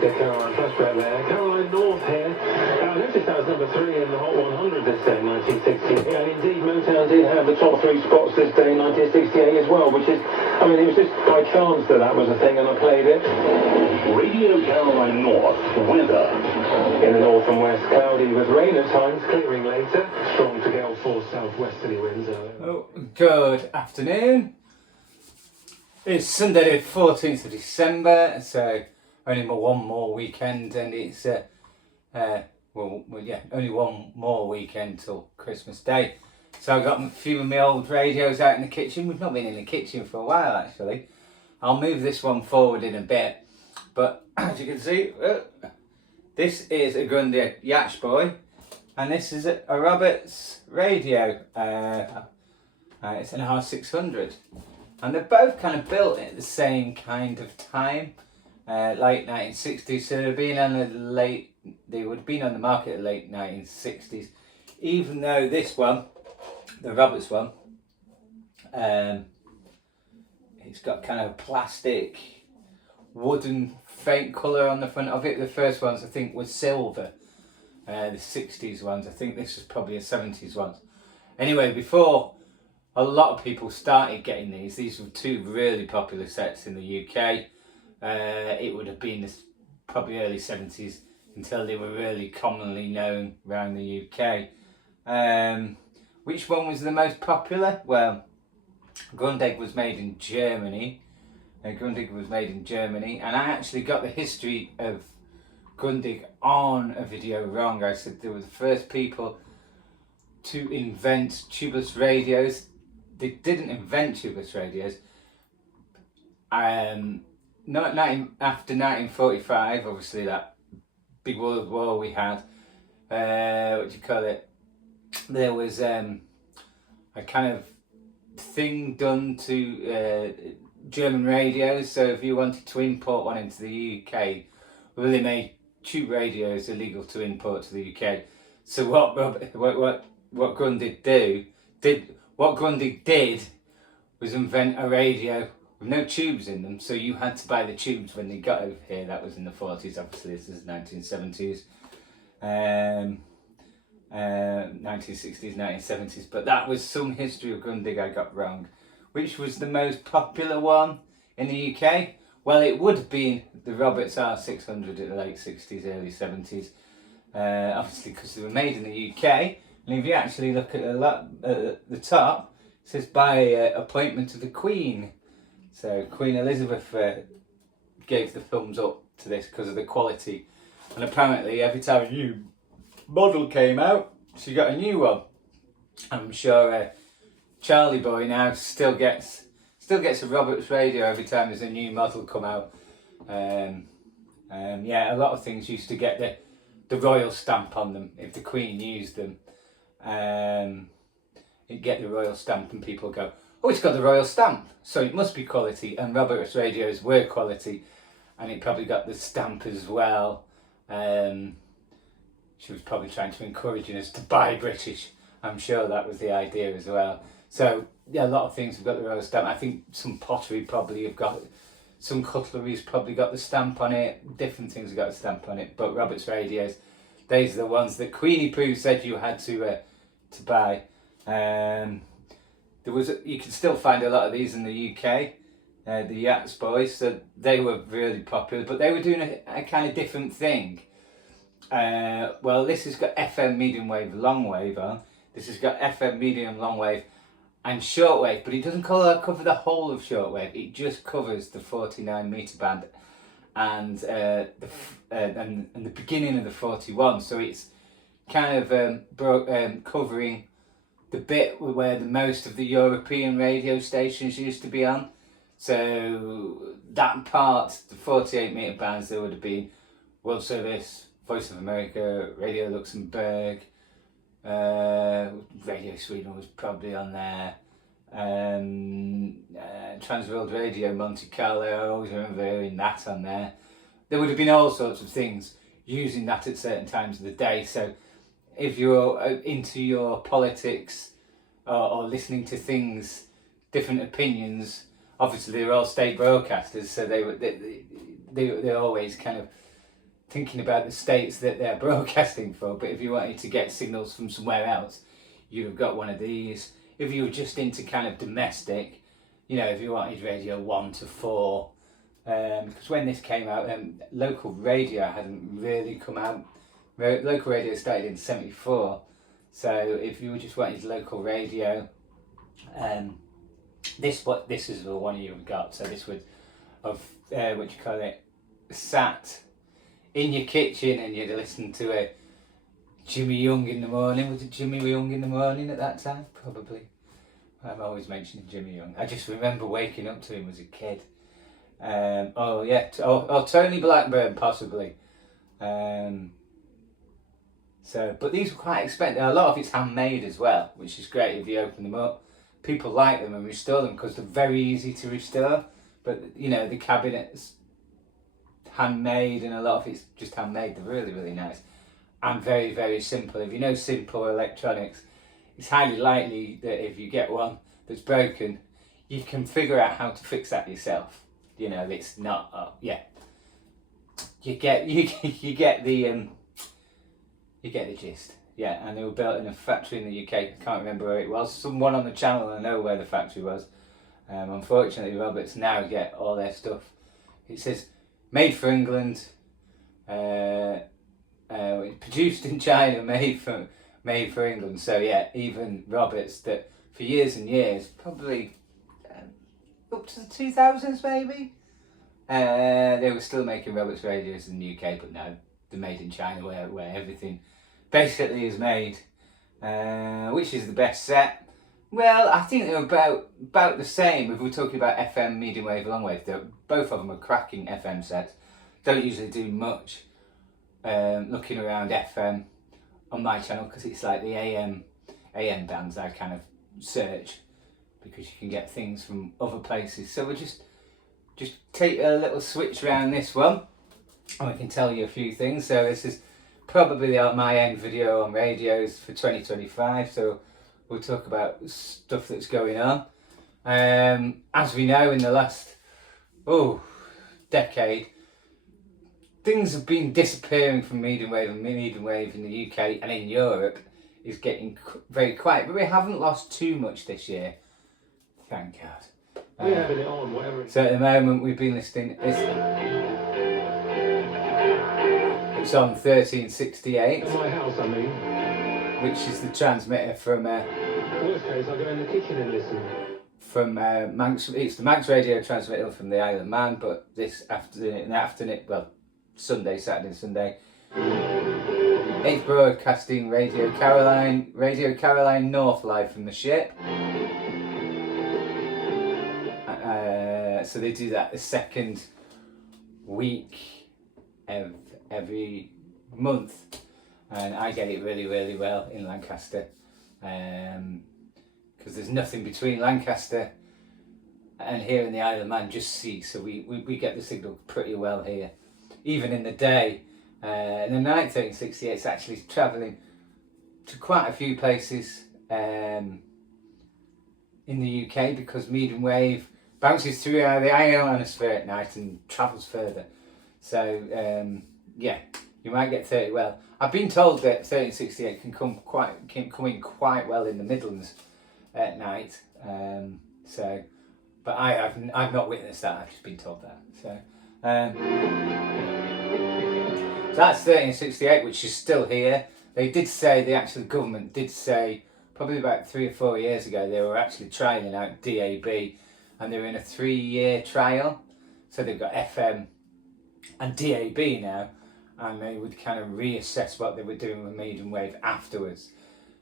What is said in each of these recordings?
the Caroline flashback there. Caroline North here. I noticed that was number 3 in the Hot 100 this day, 1968. And indeed, Motown did have the top 3 spots this day, 1968 as well, which is, I mean, it was just by chance that that was a thing and I played it. Radio Caroline North, weather. In the north and west, cloudy with rain at times, clearing later. Strong to gale force southwesterly winds. Oh, good afternoon. It's Sunday the 14th of December, so only one more weekend, and it's only one more weekend till Christmas Day. So I've got a few of my old radios out in the kitchen. We've not been in the kitchen for a while actually. I'll move this one forward in a bit, but as you can see, this is a Grundig Yacht boy, and this is a Roberts radio. It's an R600. And they're both kind of built at the same kind of time, late 1960s. So they would have been on the market in the late 1960s. Even though this one, the Roberts one, it's got kind of plastic, wooden faint colour on the front of it. The first ones I think was silver, the 60s ones. I think this was probably a 70s ones. Anyway, before a lot of people started getting these were two really popular sets in the UK. It would have been probably early 70s until they were really commonly known around the UK. Which one was the most popular? Well, Grundig was made in Germany. Grundig was made in Germany, and I actually got the history of Grundig on a video wrong. I said they were the first people to invent tubeless radios. They didn't invent tubeless radios. After 1945, obviously that big World War we had, there was a kind of thing done to German radios. So if you wanted to import one into the UK, well, they made tube radios illegal to import to the UK. So what Grundig did was invent a radio with no tubes in them, so you had to buy the tubes when they got over here. That was in the 40s, obviously this is 1970s, 1960s, 1970s, but that was some history of Grundig I got wrong. Which was the most popular one in the UK? Well, it would have been the Roberts R600 in the late 60s, early 70s, obviously because they were made in the UK. And if you actually look at the top, it says by appointment of the Queen. So Queen Elizabeth gave the thumbs up to this because of the quality. And apparently every time a new model came out, she got a new one. I'm sure Charlie Boy now still gets a Roberts radio every time there's a new model come out. Yeah, a lot of things used to get the royal stamp on them if the Queen used them. You get the royal stamp and people go, oh, it's got the royal stamp, so it must be quality. And Roberts radios were quality, and it probably got the stamp as well. She was probably trying to encourage us to buy British. I'm sure that was the idea as well. So yeah, a lot of things have got the royal stamp. I think some pottery probably have got, some cutlery's probably got the stamp on it. Different things have got a stamp on it. But Roberts radios, these are the ones that Queenie Pooh said you had to buy. You can still find a lot of these in the UK, the Yachts boys, so they were really popular, but they were doing a kind of different thing. Well, this has got FM medium wave, long wave on. This has got FM medium, long wave, and shortwave, but it doesn't cover the whole of shortwave. It just covers the 49 meter band and the beginning of the 41. So it's kind of covering the bit where most of the European radio stations used to be on. So that part, the 48 meter bands, there would have been World Service, Voice of America, Radio Luxembourg, Radio Sweden was probably on there, Transworld Radio Monte Carlo, I always remember hearing that on there. There would have been all sorts of things using that at certain times of the day. So if you're into your politics or listening to things, different opinions, obviously they're all state broadcasters, so they always kind of thinking about the states that they're broadcasting for, but if you wanted to get signals from somewhere else, you'd have got one of these. If you were just into kind of domestic, you know, if you wanted radio 1 to 4, because when this came out, local radio hadn't really come out. Local radio started in '74, so if you were just wanted local radio, this is the one you've got. So this would have what you call it, sat in your kitchen and you'd listen to a Jimmy Young in the morning. Was it Jimmy Young in the morning at that time? Probably. I'm always mentioning Jimmy Young. I just remember waking up to him as a kid. Oh yeah, or Tony Blackburn possibly. So, but these were quite expensive. A lot of it's handmade as well, which is great if you open them up. People like them and restore them because they're very easy to restore. But you know, the cabinets handmade, and a lot of it's just handmade. They're really, really nice and very, very simple. If you know simple electronics, it's highly likely that if you get one that's broken, you can figure out how to fix that yourself. You know, it's not. Yeah, you get the gist. Yeah, and they were built in a factory in the UK. I can't remember where it was. Someone on the channel I know where the factory was. Unfortunately, Roberts now get all their stuff. It says made for England, produced in China, made for England. So yeah, even Roberts that for years and years, probably up to the 2000s maybe, they were still making Roberts radios in the UK, but now they're made in China where everything basically is made. Which is the best set? Well, I think they're about the same. If we're talking about FM, medium wave, long wave, both of them are cracking FM sets. Don't usually do much looking around FM on my channel because it's like the AM bands I kind of search because you can get things from other places. So we'll just take a little switch around this one and we can tell you a few things. So this is probably my end video on radios for 2025. So we'll talk about stuff that's going on. As we know, in the last decade, things have been disappearing from medium wave, and medium wave in the UK and in Europe is getting very quiet. But we haven't lost too much this year, thank God. We're having it on, whatever. So at the moment we've been listening. It's on 1368. In my house, I mean. Which is the transmitter from. Worst case, I'll go in the kitchen and listen. From Manx, it's the Manx radio transmitter from the Isle of Man, but this afternoon, well, Saturday and Sunday. It's broadcasting Radio Caroline North live from the ship. So they do that the second week of every month, and I get it really, really well in Lancaster, because there's nothing between Lancaster and here in the Isle of Man, just sea, so we get the signal pretty well here. Even in the day, in the night 1368 it's actually travelling to quite a few places in the UK because medium wave bounces through the ionosphere at night and travels further. So yeah, you might get 30 well. I've been told that 1368 can come in quite well in the Midlands at night. So, but I've not witnessed that. I've just been told that. So that's 1368, which is still here. They did say, the government did say, probably about 3 or 4 years ago, they were actually trying out DAB, and they're in a 3-year trial. So they've got FM and DAB now, and they would kind of reassess what they were doing with medium wave afterwards.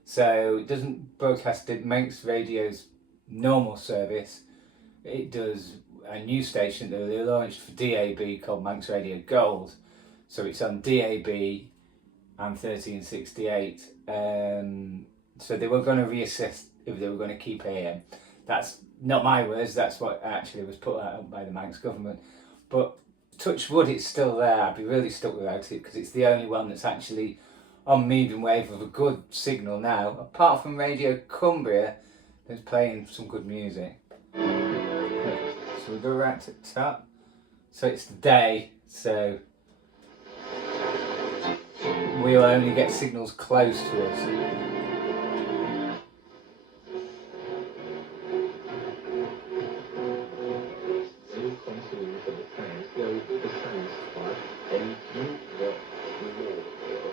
So it doesn't broadcast, it makes radio's normal service. It does a new station that they launched for DAB called Manx Radio Gold. So it's on DAB and 1368. So they were going to reassess if they were going to keep AM. That's not my words, that's what actually was put out by the Manx government. But touch wood, it's still there. I'd be really stuck without it because it's the only one that's actually on medium wave with a good signal now, apart from Radio Cumbria that's playing some good music. So we go right to the top. So it's the day, so we'll only get signals close to us.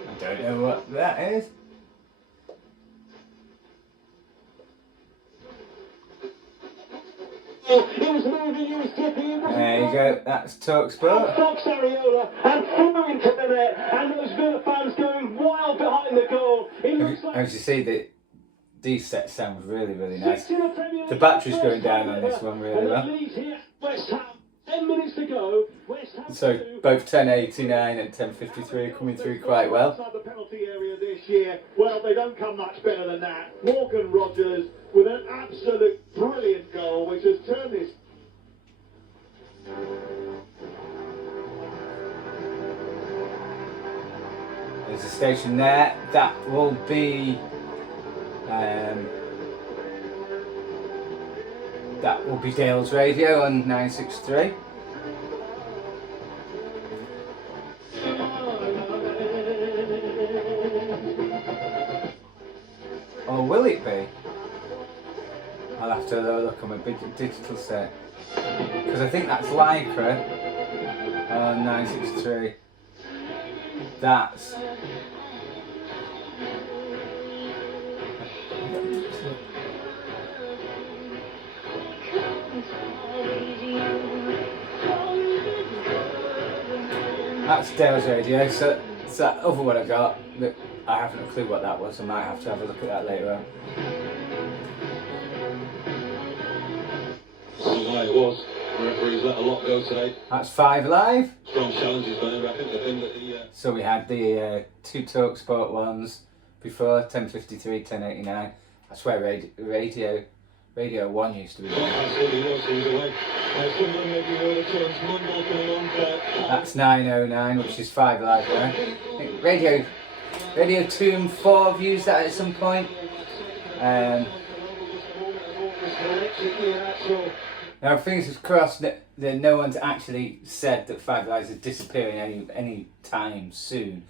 I don't know what that is. There you go, that's TalkSport. Fox Ariola and threw into the net, and those Villa fans going wild behind the goal. As you see, these sets sound really, really nice. The battery's going down on this one really well. West Ham, 10 minutes to go. So both 1089 and 1053 are coming through quite well. The penalty area this year, well, they don't come much better than that. Morgan Rogers with an absolute brilliant goal, which has turned this. There's a station there. That will be Dale's radio on 963. Or will it be? I'll have to look on my digital set, because I think that's Lycra on 963. That's Dale's radio. So it's that other one I got that I haven't a clue what that was. I might have to have a look at that later on. It was. The referees let a lot go today. That's 5 Live. Strong challenges there. I think the thing that So we had the 2 TalkSport ones before, 1053, 1089. That's where Radio 1 used to be. Absolutely was. He was away. Someone maybe heard a chance. Mumble coming on there. That's 909, which is 5 Live there. I think Radio 2 and 4 have used that at some point. Now fingers crossed that no one's actually said that 5 Live is disappearing any time soon.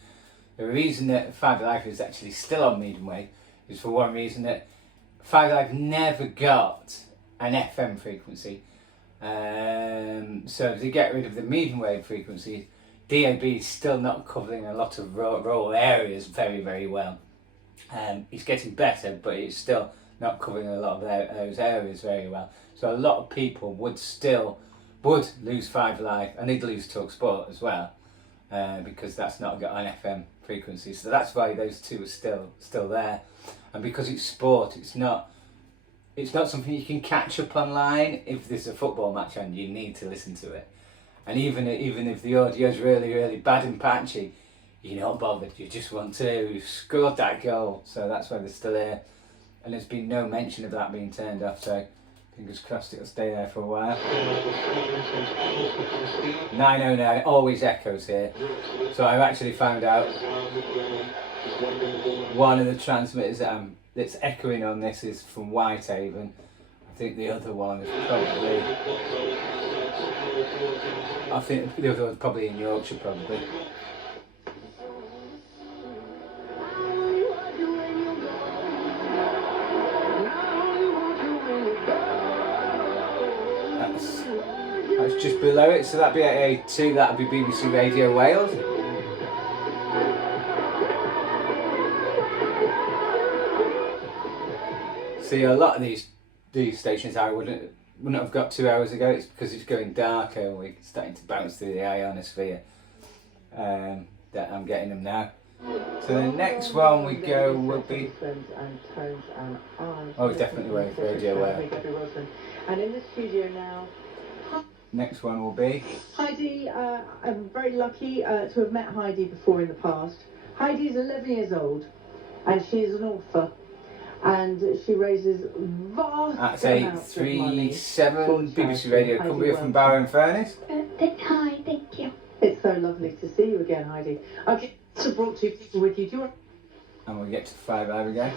The reason that 5 Live is actually still on medium wave is for one reason, that 5 Live never got an FM frequency. So to get rid of the medium wave frequency, DAB is still not covering a lot of rural areas very, very well. It's getting better, but it's still not covering a lot of those areas very well. So a lot of people would lose 5 Live, and they'd lose TalkSport as well, because that's not got an FM frequency. So that's why those two are still there. And because it's sport, it's not something you can catch up online. If there's a football match on, you need to listen to it. And even if the audio's really, really bad and patchy, you're not bothered. You just want to score that goal. So that's why they're still here. And there's been no mention of that being turned off, so fingers crossed it'll stay there for a while. 909 always echoes here. So I've actually found out one of the transmitters that's echoing on this is from Whitehaven. I think the other one is probably in Yorkshire probably. That's just below it, so that'd be at A2, that'd be BBC Radio Wales. See, a lot of these stations I wouldn't have got 2 hours ago. It's because it's going darker and we're starting to bounce through the ionosphere. That I'm getting them now. So the next one we go will be. Oh, definitely Radio Wales. And in the studio now. Next one will be Heidi. I'm very lucky to have met Heidi before in the past. Heidi is 11 years old and she is an author, and she raises vast amounts of money. That's 837 BBC Radio Cumbria from Bower and Furnace. Hi, thank you. It's so lovely to see you again, Heidi. Okay, so brought 2 people with you. Do you want? And we get to 5 Live again.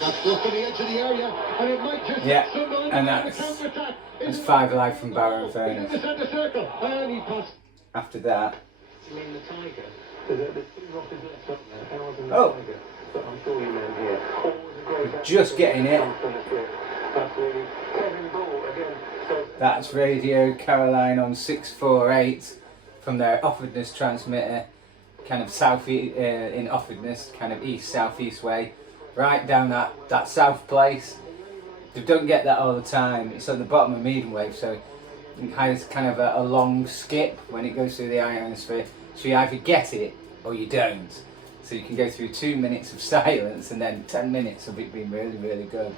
That's just on the edge of the area, and it might just and that's 5 Live from Bower and Furnace. In the centre circle, and he passed. After that, You mean the Tiger? There's two rockets left, aren't there? Ours and the Oh. Tiger. But I'm sure you meant here. Always a great Just getting it. Absolutely. Kevin Ball again. That's Radio Caroline on 648 from their Offordness transmitter, kind of in Offordness, kind of east-southeast way, right down that south place. You don't get that all the time. It's at the bottom of medium wave, so it has kind of a long skip when it goes through the ionosphere. So you either get it or you don't. So you can go through 2 minutes of silence and then 10 minutes of it being really, really good.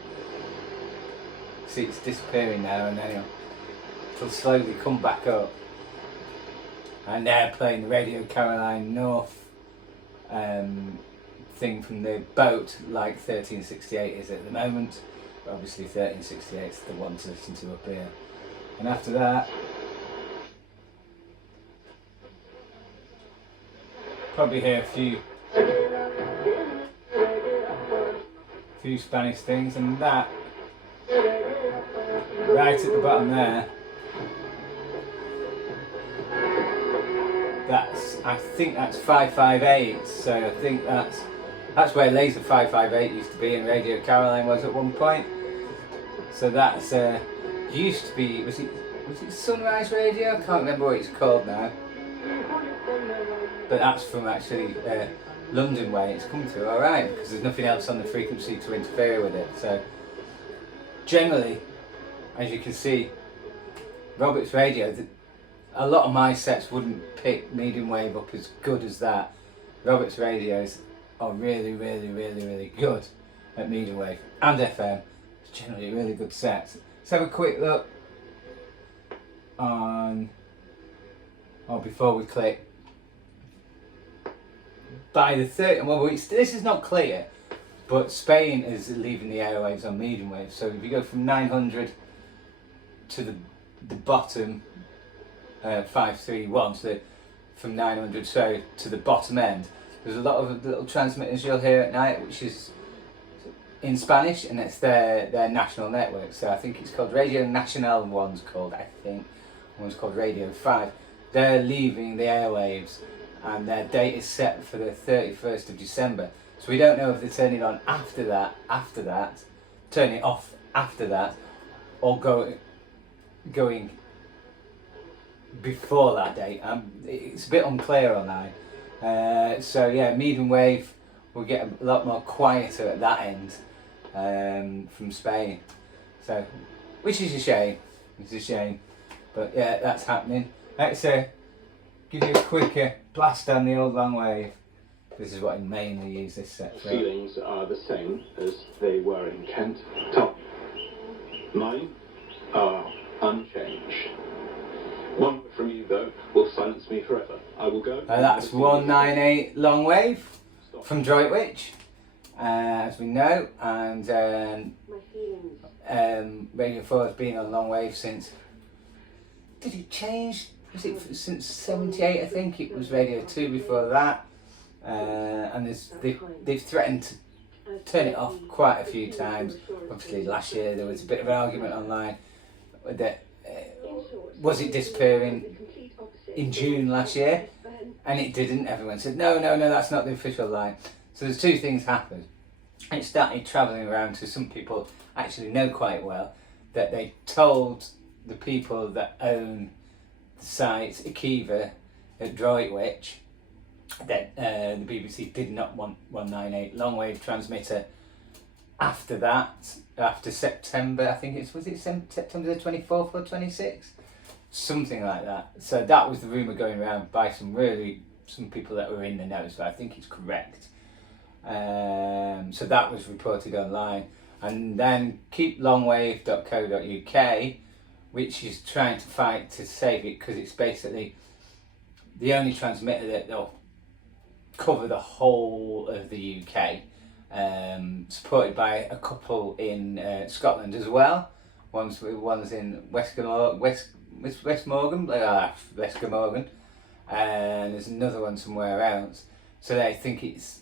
See, it's disappearing now, and then it'll slowly come back up. And they're playing the Radio Caroline North thing from the boat, like 1368 is at the moment. But obviously 1368 is the one to listen to up here. And after that, probably hear a few Spanish things, and that right at the bottom there, I think that's 558, so I think that's where Laser 558 used to be and Radio Caroline was at one point. So that's used to be, was it Sunrise Radio? I can't remember what it's called now. But that's from actually London way. It's come through alright because there's nothing else on the frequency to interfere with it. So generally, as you can see, Roberts Radio, a lot of my sets wouldn't pick medium wave up as good as that. Roberts Radios are really, really, really, really good at medium wave and FM. It's generally a really good set. Let's have a quick look on, before we click. By the 30th, well, this is not clear, but Spain is leaving the airwaves on medium wave. So if you go from 900 to the bottom, 531, so from 900 to the bottom end, there's a lot of little transmitters you'll hear at night, which is in Spanish, and it's their national network. So I think it's called Radio Nacional, one's called, I think, one's called Radio 5. They're leaving the airwaves, and their date is set for the 31st of December. So we don't know if they turn it on after that, turn it off after that, or going before that date. It's a bit unclear on that. So yeah, medium wave will get a lot more quieter at that end from Spain. So, which is a shame. It's a shame, but yeah, that's happening. Let's give you a quicker blast down the old long wave. This is what I mainly use this set for. Feelings are the same as they were in Kent. Tom, mine are unchanged. One word from you, though, will silence me forever. I will go. That's 198 long wave from Droitwich, as we know, and Radio 4 has been on long wave since. Did it change? Was it since 78? I think it was Radio 2 before that, and they've threatened to turn it off quite a few times. Obviously, last year there was a bit of an argument online that was it disappearing in June last year, and it didn't. Everyone said no, that's not the official line. So there's two things happened. It started travelling around to some people actually know quite well that they told the people that own the site Akiva at Droitwich that the BBC did not want 198 long wave transmitter after that, after September. I think was it September the 24th or 26th, something like that. So that was the rumour going around by some people that were in the know, so I think it's correct. So that was reported online, and then keeplongwave.co.uk, which is trying to fight to save it because it's basically the only transmitter that they'll cover the whole of the UK, supported by a couple in Scotland as well. One's in West Glamorgan, and there's another one somewhere else. So they think it's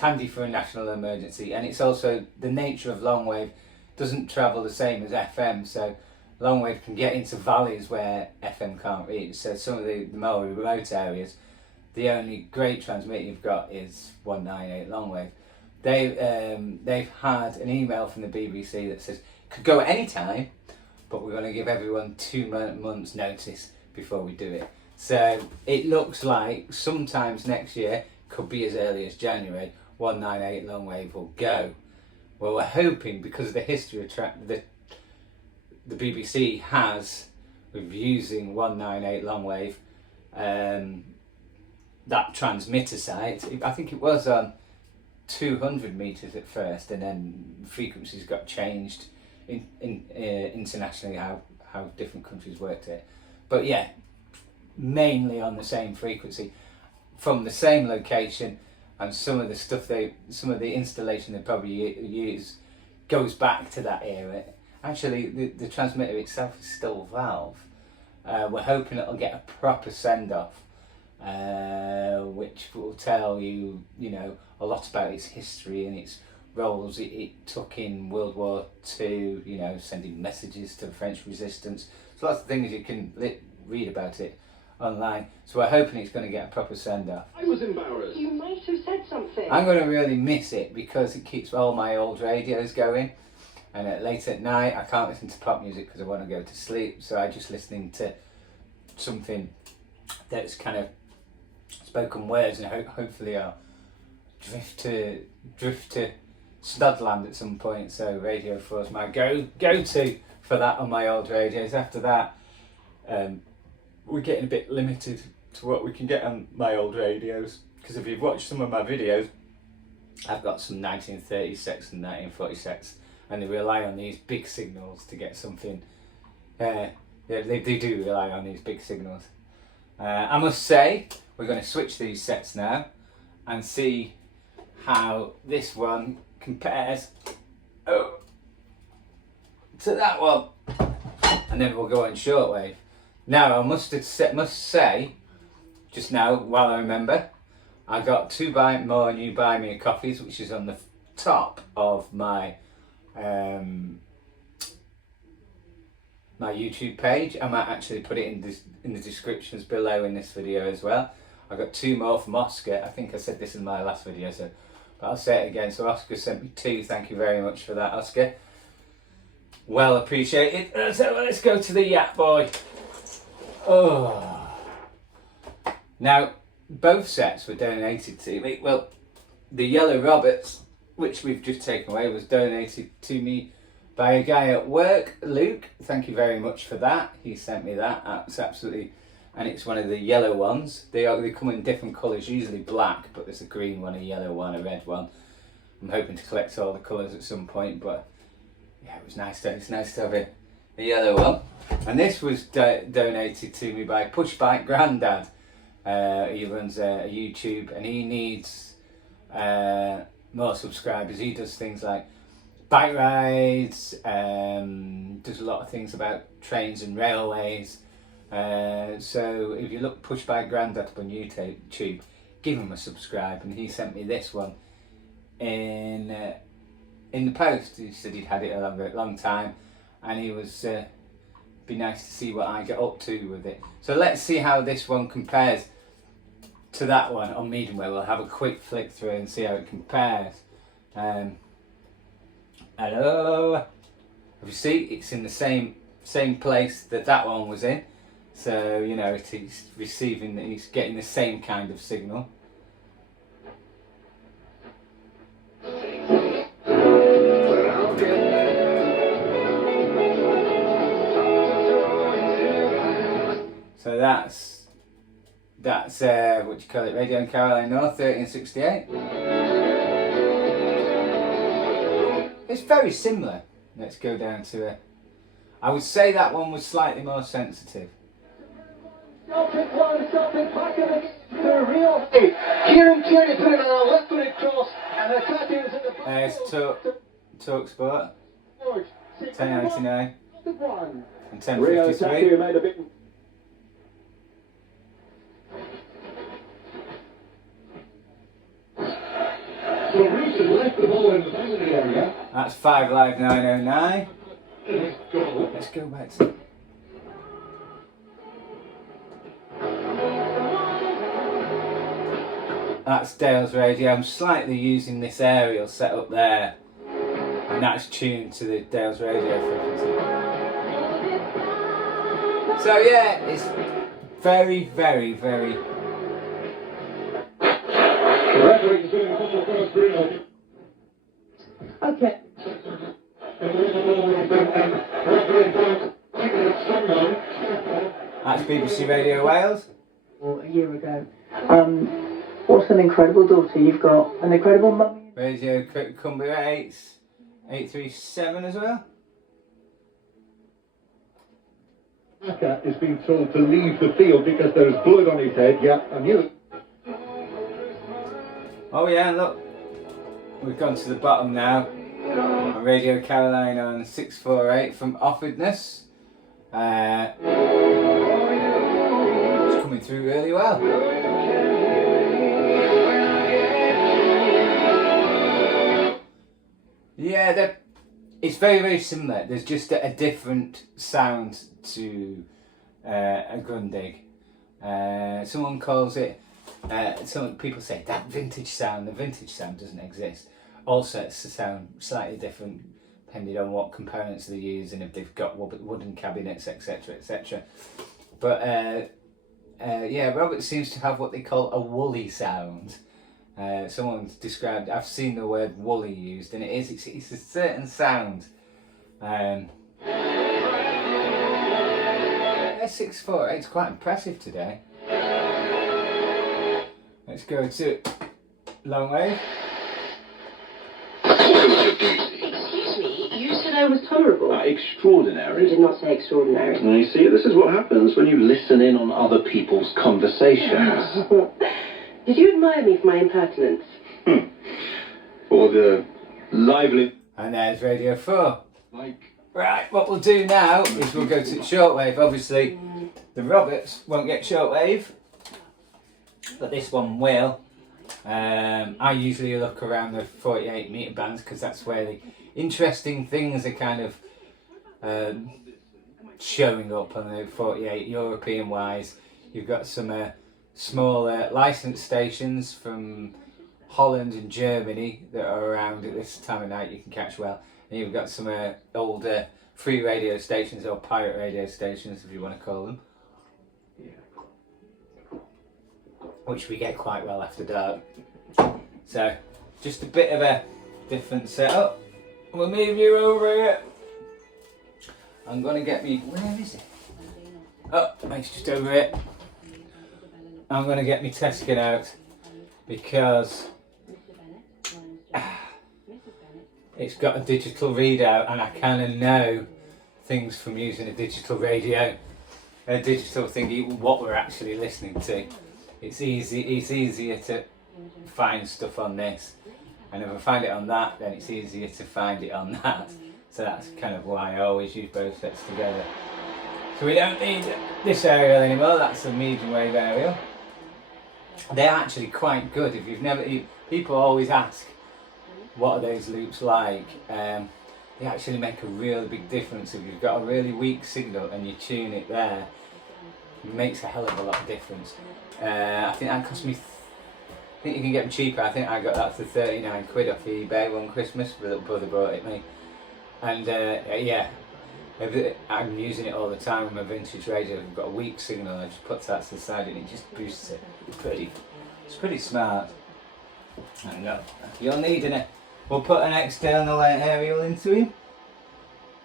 handy for a national emergency, and it's also the nature of long wave doesn't travel the same as FM. So long wave can get into valleys where FM can't reach. So some of the more remote areas, the only great transmitter you've got is 198 long wave. They've had an email from the BBC that says could go at any time, but we're going to give everyone 2 months notice before we do it. So it looks like sometimes next year, could be as early as January, 198 long wave will go. Well, we're hoping, because of the history of the BBC has with using 198 long wave, that transmitter site, I think it was on 200 meters at first, and then frequencies got changed internationally, how different countries worked it. But yeah, mainly on the same frequency from the same location, and some of the installation they probably use goes back to that era. Actually, the transmitter itself is still valve. We're hoping it'll get a proper send-off, which will tell you, a lot about its history and its roles it took in World War II, sending messages to the French resistance. So lots of things you can read about it online. So we're hoping it's going to get a proper send-off. I was embarrassed. You might have said something. I'm going to really miss it because it keeps all my old radios going, and late at night I can't listen to pop music because I want to go to sleep, so I'm just listening to something that's kind of spoken words, and hopefully I'll drift to Snodland at some point. So Radio 4 is my go-to for that on my old radios. After that, we're getting a bit limited to what we can get on my old radios, because if you've watched some of my videos, I've got some 1936 and 1946, and they rely on these big signals to get something. Yeah, they do rely on these big signals. I must say, we're going to switch these sets now and see how this one compares to that one, and then we'll go on shortwave. Now I must say, just now while I remember, I got 2 more new Buy Me a Coffees, which is on the top of my my YouTube page. I might actually put it in the descriptions below in this video as well. I got 2 more from Oscar. I think I said this in my last video, but I'll say it again. So Oscar sent me 2. Thank you very much for that, Oscar. Well appreciated. So let's go to the Yacht Boy. Oh. Now, both sets were donated to me. Well, the yellow Roberts, which we've just taken away, was donated to me by a guy at work, Luke. Thank you very much for that. He sent me that. It's absolutely, and it's one of the yellow ones. They come in different colours, usually black, but there's a green one, a yellow one, a red one. I'm hoping to collect all the colours at some point, but yeah, it's nice to have a yellow one. And this was donated to me by Push Bike Grandad. He runs a YouTube, and he needs more subscribers. He does things like bike rides, does a lot of things about trains and railways. So if you look Push Bike Grandad up on YouTube, give him a subscribe. And he sent me this one in the post. He said he'd had it a long time, and he was be nice to see what I get up to with it. So let's see how this one compares to that one on medium wave. We'll have a quick flick through and see how it compares. Hello. If you see, it's in the same place that one was in. So he's he's getting the same kind of signal. So that's what you call it, Radio in Caroline North, 1368. It's very similar. Let's go down to I would say that one was slightly more sensitive. Kieran Tierney put it on a left-footed cross, and the tap is at the back. There's Talk Sport, 1099 and 1053. So Reese has left the ball in the penalty area. That's 5 Live 909. Let's go back to... That's Dale's radio. I'm slightly using this aerial set up there, and that's tuned to the Dale's radio frequency. So yeah, it's very, very, very... Okay. That's BBC Radio Wales. A year ago. What an incredible daughter you've got. An incredible mummy. Radio Cumbria 837 as well. Aka is being told to leave the field because there is blood on his head. Yeah, I knew it. Oh yeah, look, we've gone to the bottom now. On Radio Caroline on 648 from Offordness. It's coming through really well. Yeah, it's very, very similar. There's just a different sound to a Grundig. Someone calls it, some people say that vintage sound. The vintage sound doesn't exist. All sets to sound slightly different depending on what components they use and if they've got wooden cabinets, etc, etc. But yeah, Robert seems to have what they call a woolly sound. Someone's described, I've seen the word woolly used, and it's a certain sound. S648 is quite impressive today. Let's go to long wave. Excuse me, you said I was tolerable. Extraordinary. You did not say extraordinary. Now, you see, this is what happens when you listen in on other people's conversations. Did you admire me for my impertinence? Or the lively... And there's Radio 4. Like... Right, what we'll do now is we'll go to shortwave. Obviously, the Roberts won't get shortwave, but this one will. I usually look around the 48 metre bands because that's where the interesting things are kind of showing up on the 48 European wise. You've got some small licensed stations from Holland and Germany that are around at this time of night you can catch well. And you've got some older free radio stations or pirate radio stations if you want to call them. Which we get quite well after dark. So, just a bit of a different setup. We'll move you over here. I'm going to get me... Where is it? Oh, it's just over it. I'm going to get me Teskin out because it's got a digital readout and I kind of know things from using a digital radio, a digital thingy, what we're actually listening to. It's easier to find stuff on this, and if I find it on that, then it's easier to find it on that. So that's kind of why I always use both sets together. So we don't need this aerial anymore, that's the medium wave aerial. They're actually quite good. If you've never, people always ask, what are those loops like? They actually make a really big difference. If you've got a really weak signal and you tune it there, it makes a hell of a lot of difference. I think that cost me, I think you can get them cheaper. I think I got that for 39 quid off eBay one Christmas. My little brother brought it me. And yeah, I'm using it all the time with my vintage radio. I've got a weak signal, I just put that to the side and it just boosts it. It's pretty smart. And look, you're needing it. We'll put an external aerial into him.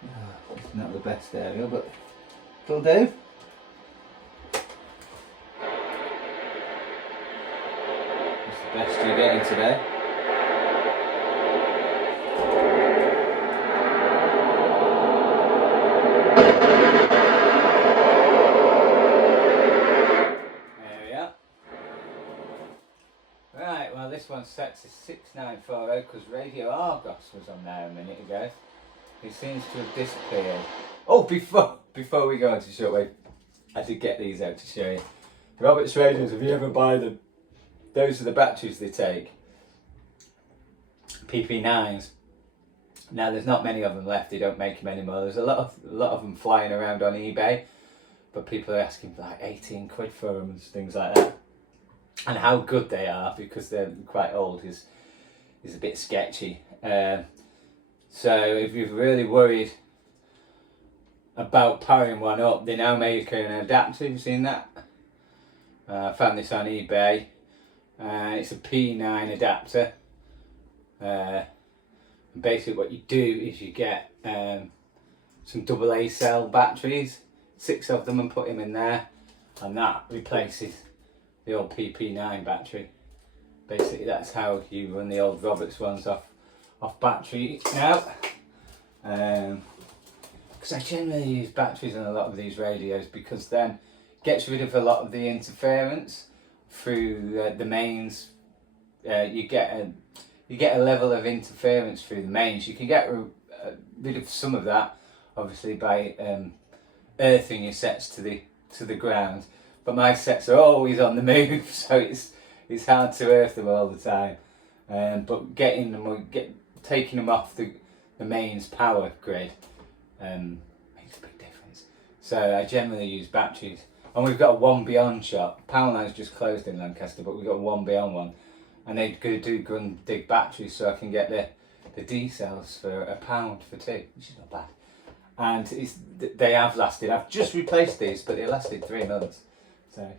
Oh, it's not the best aerial, but it'll do. It's the best you're getting today. This one's set to 6940 because Radio Argos was on there a minute ago. It seems to have disappeared. Oh, before we go into shortwave, I did get these out to show you. Roberts radios, if you ever buy them, those are the batteries they take. PP9s. Now there's not many of them left. They don't make them anymore. There's a lot of them flying around on eBay, but people are asking for like 18 quid for them and things like that. And how good they are, because they're quite old, is a bit sketchy. So if you're really worried about powering one up, they now make an adapter. You've seen that? I found this on eBay. It's a P9 adapter. Basically what you do is you get some AA cell batteries, 6 of them, and put them in there, and that replaces the old PP9 battery. Basically that's how you run the old Roberts ones off battery now. Because I generally use batteries on a lot of these radios, because then it gets rid of a lot of the interference through the mains. You get a level of interference through the mains. You can get rid of some of that, obviously, by earthing your sets to the ground. But my sets are always on the move, so it's hard to earth them all the time. But taking them off the mains power grid makes a big difference. So I generally use batteries. And we've got a One Beyond shop. Powerline's just closed in Lancaster, but we've got a One Beyond one. And they do Grundig batteries, so I can get the D cells for £1 for 2, which is not bad. And they have lasted. I've just replaced these, but they lasted 3 months. So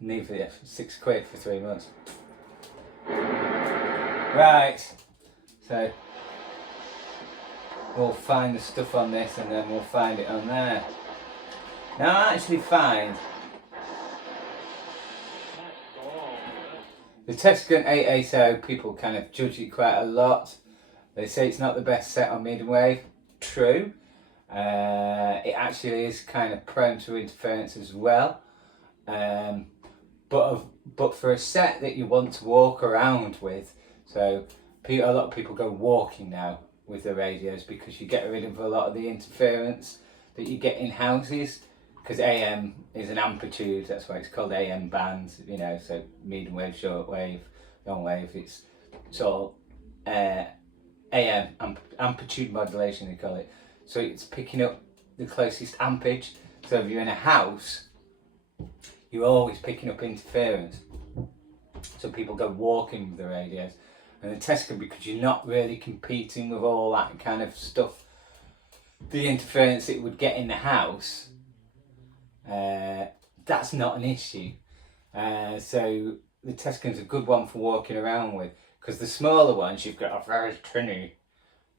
neither 6 quid for 3 months. Right. So we'll find the stuff on this, and then we'll find it on there. Now I actually find the Tescan 880, people kind of judge it quite a lot. They say it's not the best set on medium wave. True. It actually is kind of prone to interference as well. But for a set that you want to walk around with, so a lot of people go walking now with their radios, because you get rid of a lot of the interference that you get in houses. Because AM is an amplitude, that's why it's called AM bands, you know, so medium wave, short wave, long wave, it's all AM, amplitude modulation they call it. So it's picking up the closest ampage. So if you're in a house, you're always picking up interference. So people go walking with the radios. And the Tesco, because you're not really competing with all that kind of stuff, the interference it would get in the house, that's not an issue. So the Tesco's a good one for walking around with, because the smaller ones, you've got a very tinny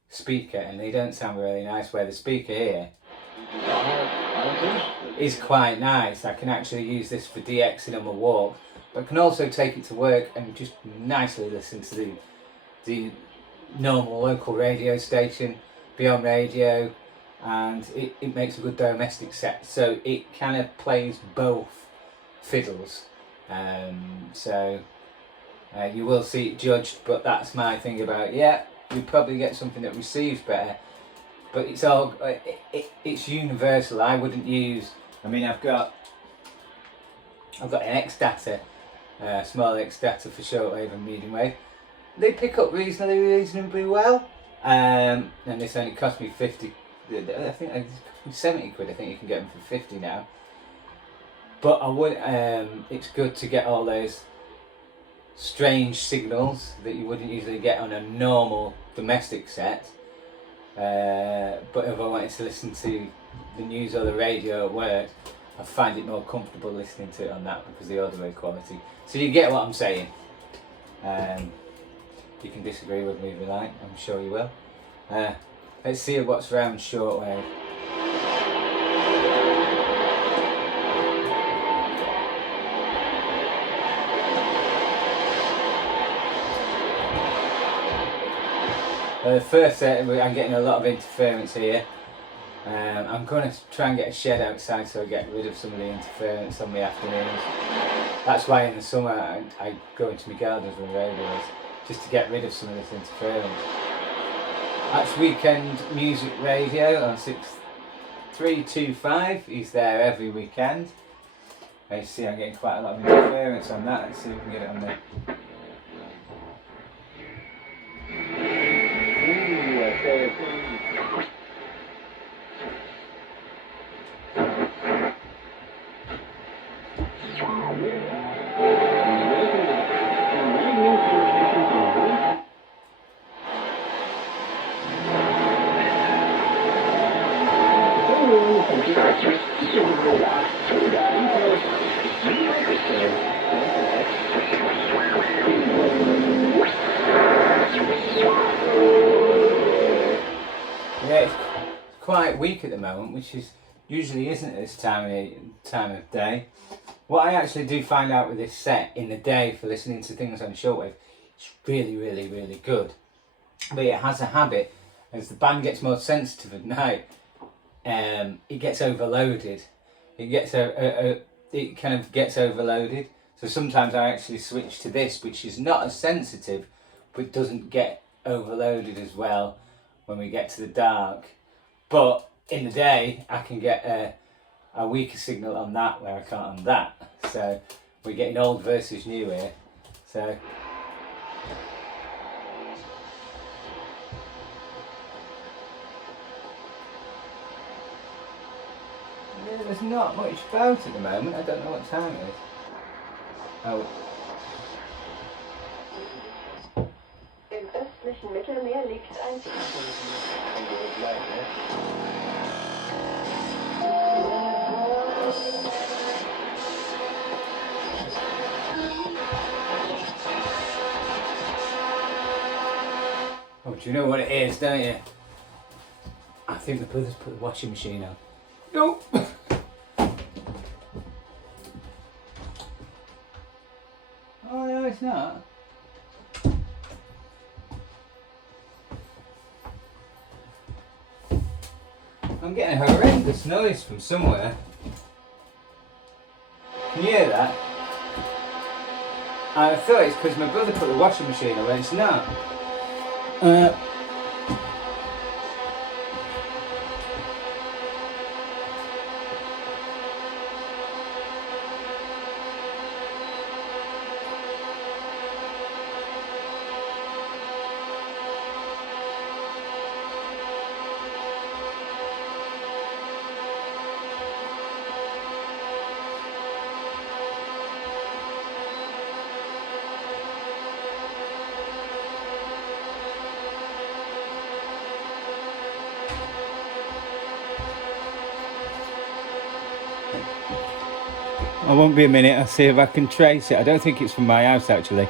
speaker and they don't sound really nice, where the speaker here is quite nice. I can actually use this for DXing on my walk, but I can also take it to work and just nicely listen to the normal local radio station, Beyond Radio, and it makes a good domestic set, so it kind of plays both fiddles. So you will see it judged, but that's my thing about it. Yeah, you probably get something that receives better, but it's all it's universal. I wouldn't use, I mean, I've got an X-Data, small X-Data for shortwave and medium wave. They pick up reasonably well, and this only cost me 50. I think it's 70 quid. I think you can get them for 50 now. But I would. It's good to get all those strange signals that you wouldn't usually get on a normal domestic set. But if I wanted to listen to the news or the radio at work, I find it more comfortable listening to it on that, because of the audio quality. So you get what I'm saying. You can disagree with me if you like. I'm sure you will. Let's see what's around shortwave. First set, I'm getting a lot of interference here. I'm going to try and get a shed outside so I get rid of some of the interference on the afternoons. That's why in the summer I go into my gardens with radios, just to get rid of some of this interference. That's Weekend Music Radio on 6325. He's there every weekend. I see I'm getting quite a lot of interference on that. Let's see if we can get it on there. Ooh. Yeah, it's quite weak at the moment, which is usually isn't at this time of day. What I actually do find out with this set in the day for listening to things on shortwave, it's really, really, really good. But it has a habit, as the band gets more sensitive at night, it gets overloaded. It kind of gets overloaded. So sometimes I actually switch to this, which is not as sensitive, but doesn't get overloaded as well when we get to the dark. But in the day, I can get a weaker signal on that where I can't on that. So we're getting old versus new here. So yeah, there's not much about at the moment. I don't know what time it is. Oh. Im östlichen Mittelmeer liegt ein Oh, do you know what it is, don't you? I think the brothers put the washing machine on. No! Oh no, it's not. I'm getting a horrendous noise from somewhere. Can you hear that? I thought it's because my brother put the washing machine on, but it's not. I won't be a minute, I'll see if I can trace it. I don't think it's from my house actually.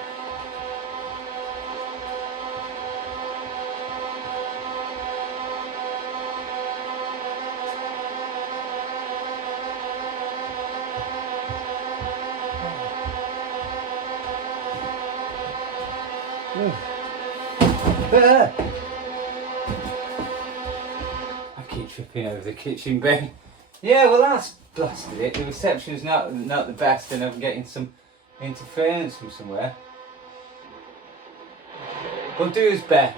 I keep tripping over the kitchen bin. Yeah, well that's blasted it. The reception's not the best and I'm getting some interference from somewhere. We'll do his best.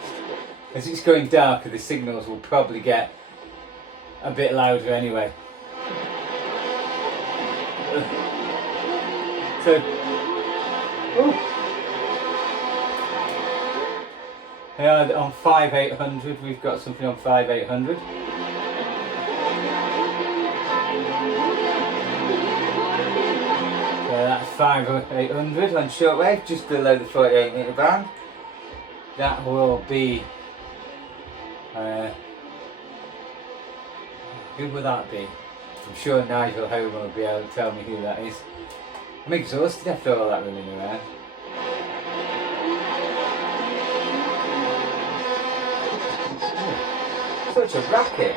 As it's going darker, the signals will probably get a bit louder anyway. So, yeah, on 5800, we've got something on 5800. So that's 5800 on shortwave, just below the 48 metre band. That will be, who will that be? I'm sure Nigel Homer will be able to tell me who that is. I'm exhausted after all that running around. Such a racket.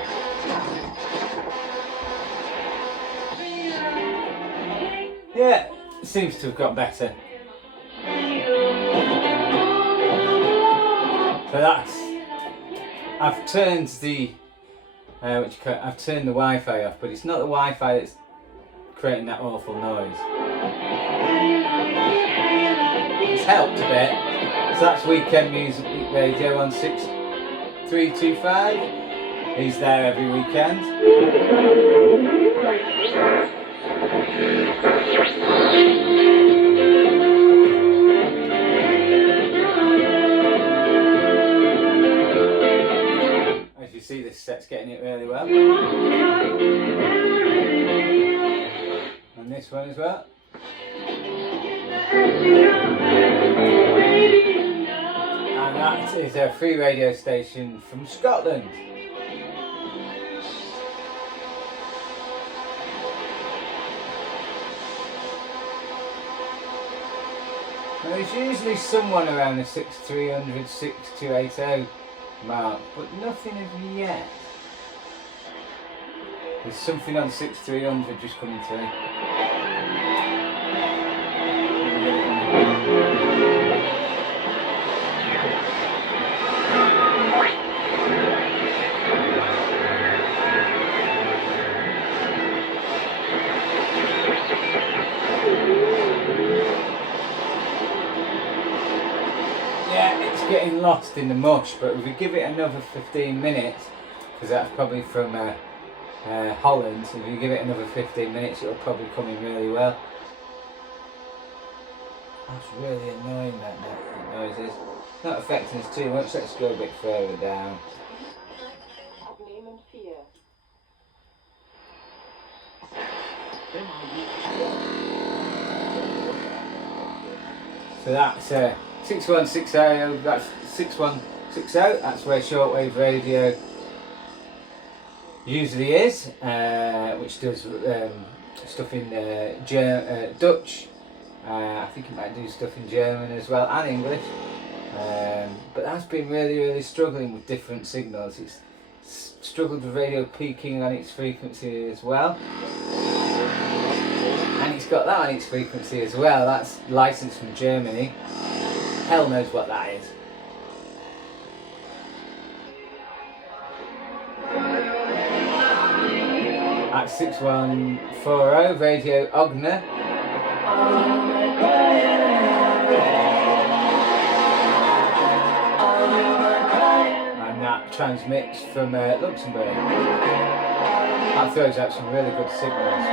Yeah, seems to have got better. So that's, I've turned the I've turned the Wi-Fi off, but it's not the Wi-Fi that's creating that awful noise. It's helped a bit. So that's Weekend Music Radio on 6325. He's there every weekend. As you see, this set's getting it really well. And this one as well. And that is a free radio station from Scotland. There's usually someone around the 6300, 6280 mark, but nothing as yet. There's something on 6300 just coming through. Getting lost in the mush, but if we give it another 15 minutes, because that's probably from Holland, if you give it another 15 minutes it'll probably come in really well. That's really annoying, that noise is. Not affecting us too much. Let's go a bit further down. So that's 6160, that's 6160, that's where shortwave radio usually is, which does stuff in Dutch, I think it might do stuff in German as well, and English, but that's been really struggling with different signals. It's struggled with radio peaking on its frequency as well, and it's got that on its frequency as well. That's licensed from Germany. Hell knows what that is. At 6140, Radio Ogner. And that transmits from Luxembourg. That throws out some really good signals.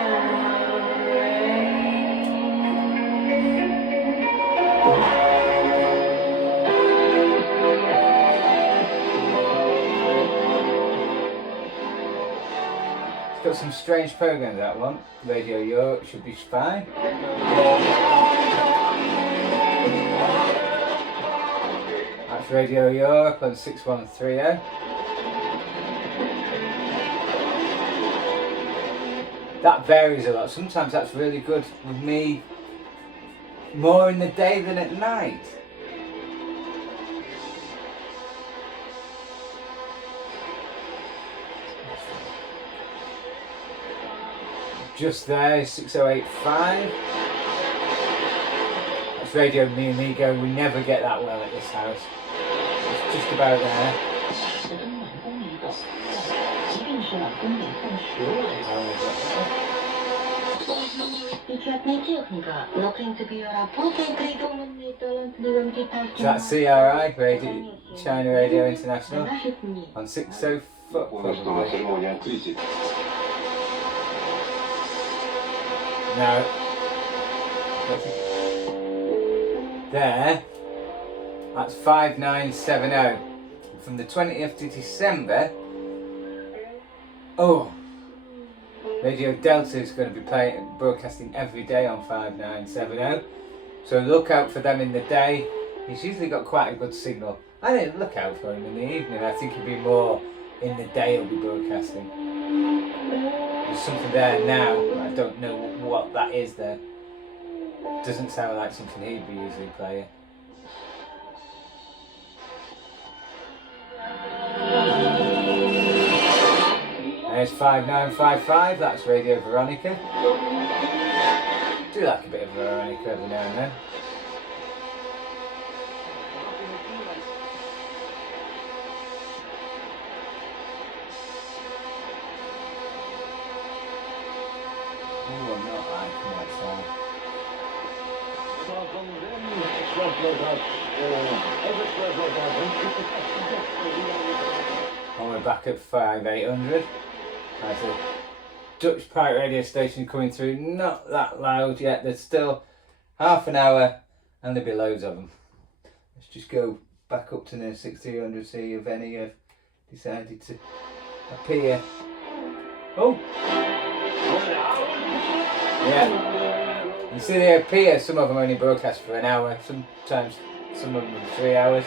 Got some strange programs, that one. Radio Europe should be fine. That's Radio Europe on 6130. That varies a lot. Sometimes that's really good with me more in the day than at night. Just there, 6085. That's Radio Mi Amigo. We never get that well at this house. It's just about there. So that's CRI, Radio, China Radio International, on 604 probably. Now, there, that's 5970. From the 20th of December, oh, Radio Delta is going to be broadcasting every day on 5970. So look out for them in the day. He's usually got quite a good signal. I didn't look out for him in the evening. I think it'll be more in the day he'll be broadcasting. There's something there now, but I don't know what that is there. Doesn't sound like something he'd be usually playing. There's 5955, that's Radio Veronica. Do like a bit of Veronica every now and then. Oh, I'm not liking that song. And we're back at 5800. That's a Dutch pirate radio station coming through. Not that loud yet. There's still half an hour and there'll be loads of them. Let's just go back up to near 6300, see if any have decided to appear. Oh! Yeah. You see they appear, some of them only broadcast for an hour, sometimes some of them 3 hours.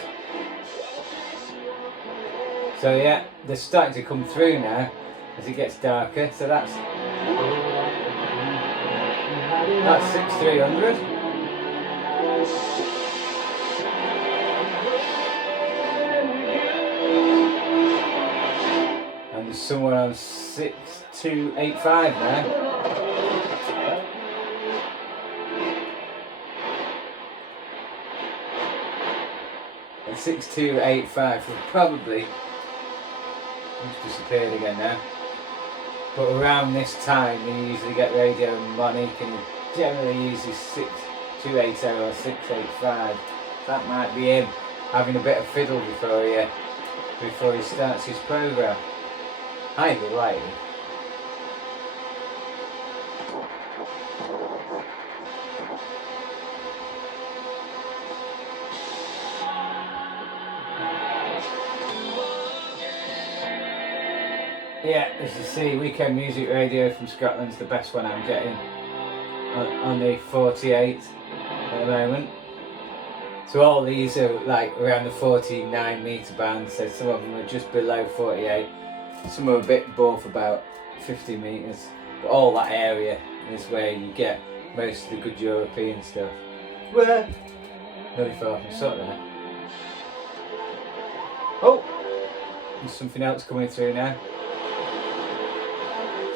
So yeah, they're starting to come through now as it gets darker. So that's 6300. someone on 6285 now. And 6285 will probably, it's disappeared again now, but around this time you usually get Radio Monique and he generally uses 6280 or 685. That might be him having a bit of fiddle before he starts his programme. Highly likely. Yeah, as you see, Weekend Music Radio from Scotland's the best one I'm getting on the 48 at the moment. So all these are like around the 49 metre band, so some of them are just below 48, some are a bit above about 50 metres, but all that area is where you get most of the good European stuff. Where? Nearly far from shot there. Oh! There's something else coming through now.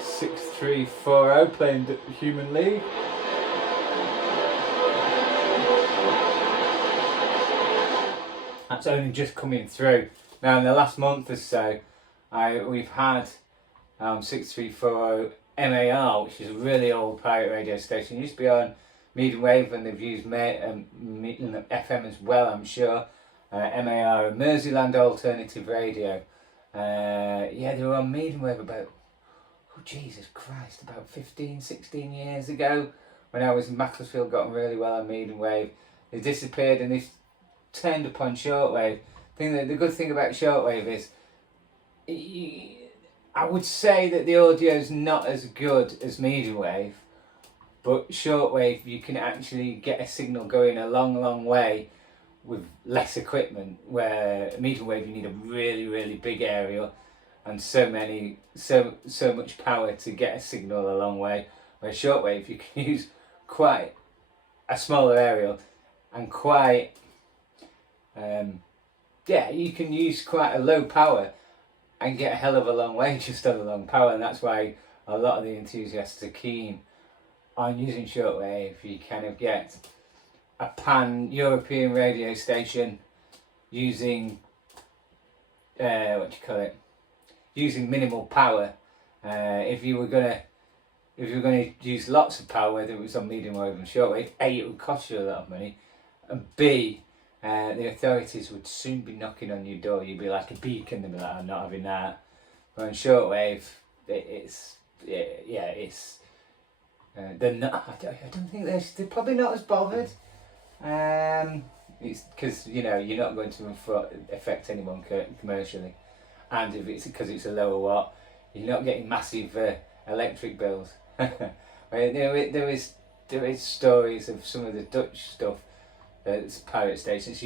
6340 playing Human League. That's only just coming through. Now in the last month or so, we've had 6340 MAR, which is a really old pirate radio station. It used to be on medium wave and they've used FM as well, I'm sure. MAR, a Merseyland alternative radio. Yeah, they were on medium wave about, oh Jesus Christ, about 15, 16 years ago. When I was in Macclesfield, got on really well on medium wave. They disappeared and they turned upon shortwave. The good thing about shortwave is, I would say that the audio is not as good as medium wave, but shortwave you can actually get a signal going a long way with less equipment, where medium wave you need a really big area and so much power to get a signal a long way, where shortwave you can use quite a smaller area and quite you can use quite a low power and get a hell of a long way just on a long power, and that's why a lot of the enthusiasts are keen on using shortwave. You kind of get a pan-European radio station using using minimal power. If you were gonna use lots of power, whether it was on medium wave and shortwave, A, it would cost you a lot of money, and B, the authorities would soon be knocking on your door. You'd be like a beacon, they'd be like, I'm not having that. But on shortwave, they're not. I don't think they're probably not as bothered. It's because you're not going to affect anyone commercially, and if it's because it's a lower watt, you're not getting massive electric bills. There is stories of some of the Dutch stuff. Pirate stations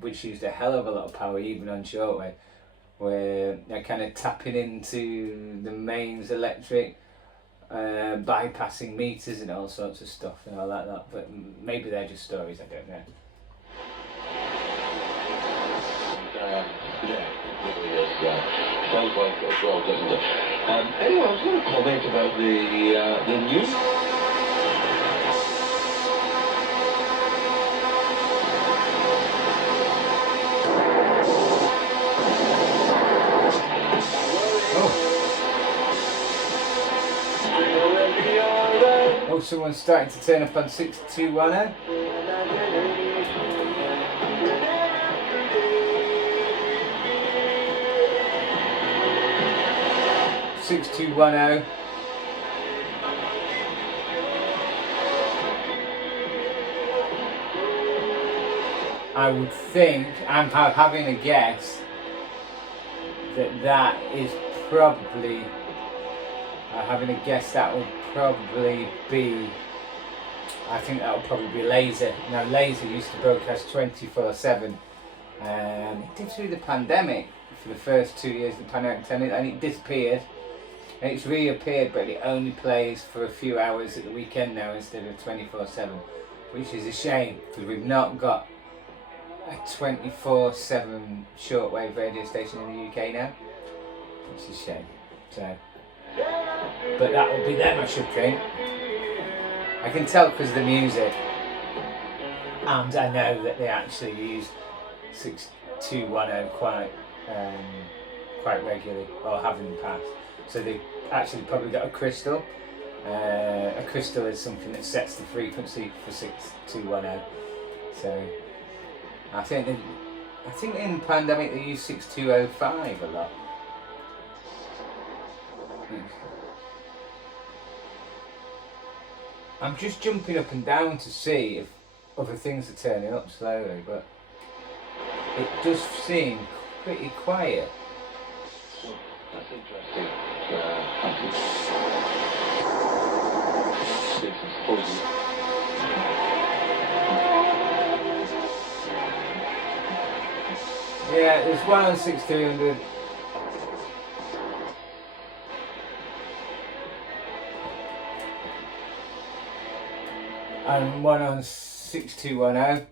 which used a hell of a lot of power even on shortwave, where they're kind of tapping into the mains electric, bypassing meters and all sorts of stuff and all like that, but maybe they're just stories, I don't know. Yeah, it really is. Sounds like it as well, doesn't it? Anyway, I was going to comment about the news. 'Oh, someone's starting to turn up on 6210. I would think, I'm having a guess, that is probably, that would probably be, I think that would probably be Laser. Now Laser used to broadcast 24/7, it did through the pandemic for the first 2 years of the pandemic, and it disappeared, and it's reappeared, but it only plays for a few hours at the weekend now instead of 24/7, which is a shame, because we've not got a 24/7 shortwave radio station in the UK now, which is a shame. So, but that will be them, I should think. I can tell because of the music, and I know that they actually use 6210 quite regularly, or have in the past. So they actually probably got a crystal. A crystal is something that sets the frequency for 6210. So I think in the pandemic they used 6205 a lot. I'm just jumping up and down to see if other things are turning up slowly, but it does seem pretty quiet. That's interesting. Yeah, there's one on 6200. And one on 6210,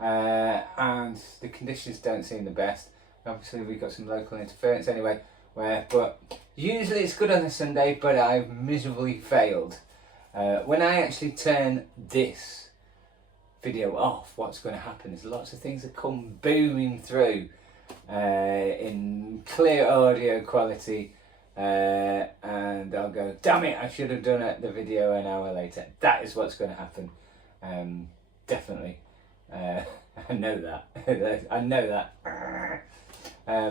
and the conditions don't seem the best. Obviously we've got some local interference anyway, but usually it's good on a Sunday, but I've miserably failed. When I actually turn this video off, what's going to happen is lots of things that come booming through in clear audio quality, and I'll go, damn it, I should have done the video an hour later. That is what's going to happen. Definitely. I know that. I know that.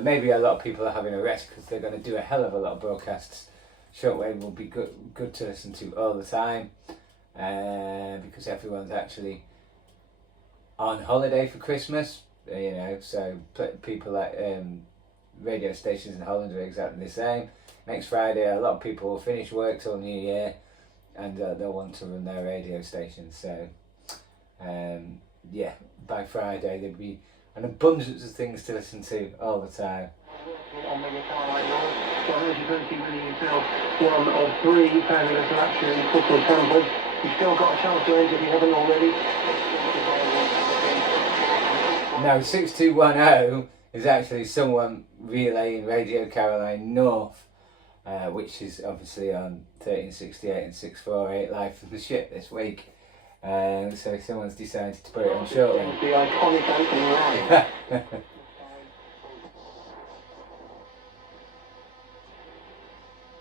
Maybe a lot of people are having a rest because they're going to do a hell of a lot of broadcasts. Shortwave will be good to listen to all the time, because everyone's actually on holiday for Christmas, you know, so people like radio stations in Holland are exactly the same. Next Friday a lot of people will finish work till New Year, and they'll want to run their radio stations, so yeah, by Friday there'll be an abundance of things to listen to all the time. One of 3 fabulous luxury football samples. You've still got a chance to enter if you haven't already. Now 6210 is actually someone relaying Radio Caroline North, which is obviously on 1368 and 648 live from the ship this week. So someone's decided to put it on shortwave. The iconic opening line.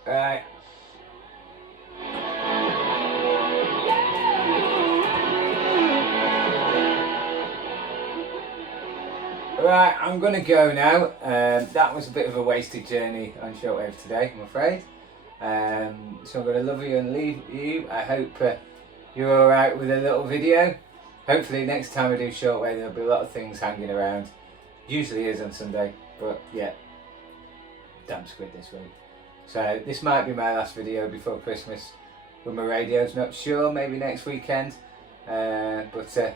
Right. Right, I'm going to go now. That was a bit of a wasted journey on shortwave today, I'm afraid. So I'm going to love you and leave you. I hope you're alright with a little video. Hopefully next time I do shortwave there'll be a lot of things hanging around. Usually is on Sunday, but yeah, damn squid this week. So this might be my last video before Christmas with my radios, not sure, maybe next weekend. But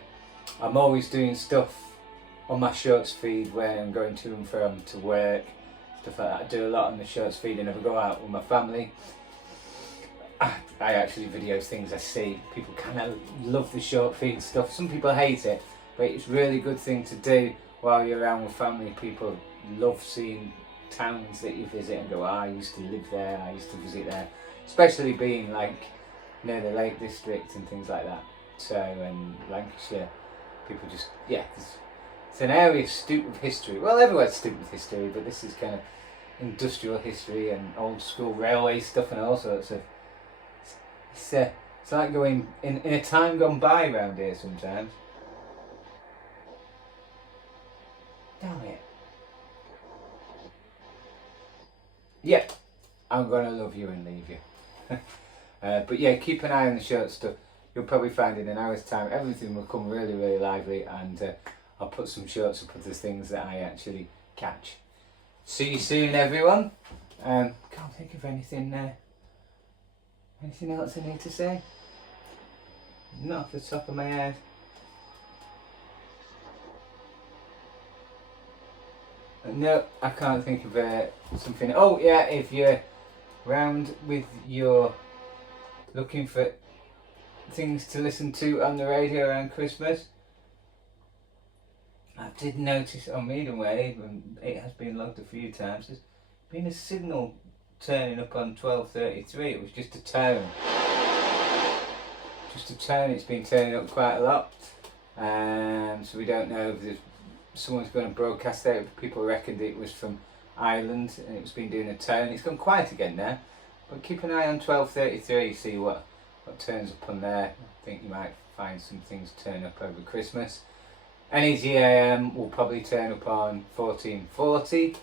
I'm always doing stuff on my shorts feed when I'm going to and from to work, stuff like that. I do a lot on the shorts feed, and if I go out with my family, I actually video things I see. People kind of love the short feed stuff. Some people hate it, but it's a really good thing to do while you're around with family. People love seeing towns that you visit and go, I used to live there, I used to visit there, especially being like near the Lake District and things like that. So, and Lancashire, people just, yeah, it's an area steeped with history. Well, everywhere's steeped with history, but this is kind of industrial history and old school railway stuff and all sorts of. It's like going in a time gone by around here sometimes. Damn it. Yeah, I'm gonna love you and leave you. But yeah, keep an eye on the short stuff. You'll probably find in an hour's time everything will come really, really lively, and I'll put some shorts up of the things that I actually catch. See you soon, everyone. Can't think of anything anything else I need to say? Not off the top of my head. No, I can't think of something. Oh yeah, if you're round with your looking for things to listen to on the radio around Christmas, I did notice on medium wave, and it has been logged a few times, there's been a signal turning up on 12:33. It was just a tone. Just a tone. It's been turning up quite a lot. So we don't know if someone's going to broadcast it. People reckoned it was from Ireland and it's been doing a tone. It's gone quiet again now. But keep an eye on 12:33. See what turns up on there. I think you might find some things turn up over Christmas. NEGAM will probably turn up on 1440.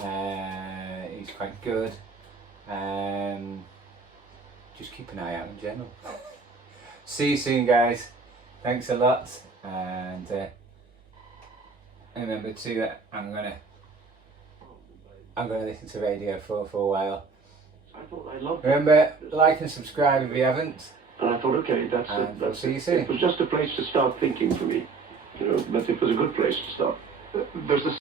It's quite good. Just keep an eye out in general. See you soon, guys. Thanks a lot, and remember to I'm gonna listen to Radio 4 for a while. I thought I loved Remember, like and subscribe if you haven't. And I thought, okay, We'll see you soon. It was just a place to start thinking for me, you know, but it was a good place to start. There's a